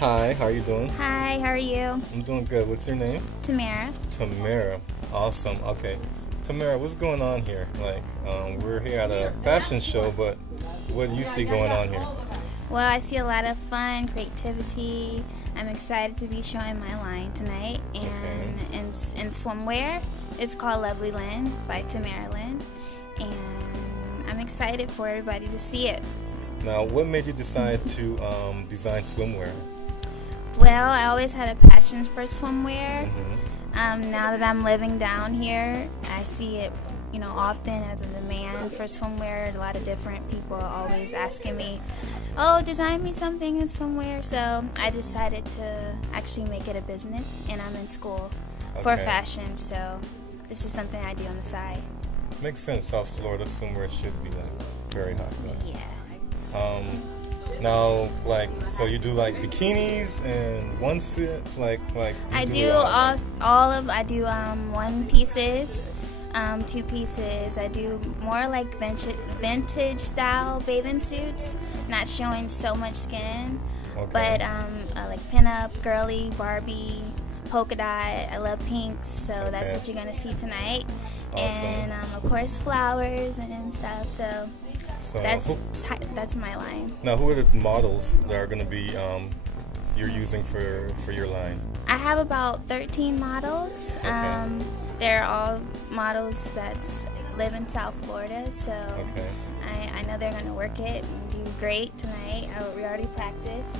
Hi, how are you doing? Hi, how are you? I'm doing good. What's your name? Tamara. Tamara. Awesome. Okay. Tamara, what's going on here? We're here at a fashion show, but what do you see going on here? Well, I see a lot of fun, creativity. I'm excited to be showing my line tonight. And in swimwear, it's called Lovely Lynn by Tamara Lynn. And I'm excited for everybody to see it. Now, what made you decide to design swimwear? Well, I always had a passion for swimwear. Mm-hmm. Now that I'm living down here, I see it, often as a demand for swimwear. A lot of different people are always asking me, "Oh, design me something in swimwear." So I decided to actually make it a business, and I'm in school for fashion. So this is something I do on the side. Makes sense. South Florida swimwear should be very hot. Yeah. Now, so you do bikinis and onesits, I do I do one pieces, two pieces. I do more like vintage style bathing suits, not showing so much skin, but like pinup, girly, Barbie, polka dot. I love pinks, so that's what you're gonna see tonight. Awesome. And of course flowers and stuff. So that's my line. Now, who are the models that are going to be you're using for your line? I have about 13 models. They're all models that live in South Florida, so I know they're going to work it and do great tonight. We already practiced.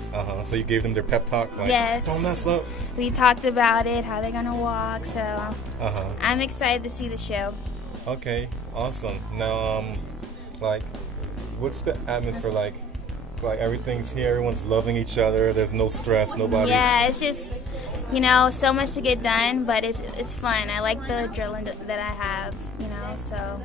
So you gave them their pep talk? Yes. Don't mess up. We talked about it, how they're going to walk, so I'm excited to see the show. Okay, awesome. Now, what's the atmosphere like? Everything's here, everyone's loving each other, there's no stress, nobody's... Yeah, it's just, so much to get done, but it's fun. I like the adrenaline that I have, so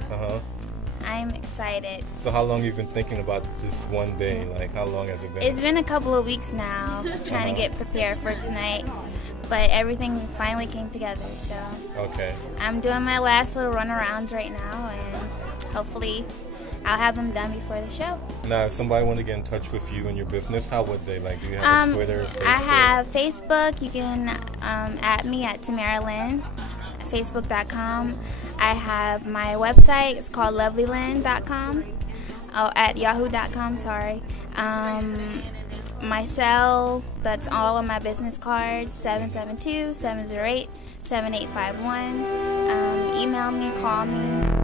I'm excited. So how long have you been thinking about this one day? How long has it been? It's been a couple of weeks now, trying to get prepared for tonight, but everything finally came together, so... I'm doing my last little runarounds right now, and hopefully I'll have them done before the show. Now, if somebody wanted to get in touch with you and your business, how would they? Do you have a Twitter, Facebook? I have Facebook. You can at me at Tamara Lynn, Facebook.com. I have my website. It's called lovelylynn.com. Oh, at yahoo.com, sorry. My cell, that's all on my business cards, 772-708-7851. Email me, call me.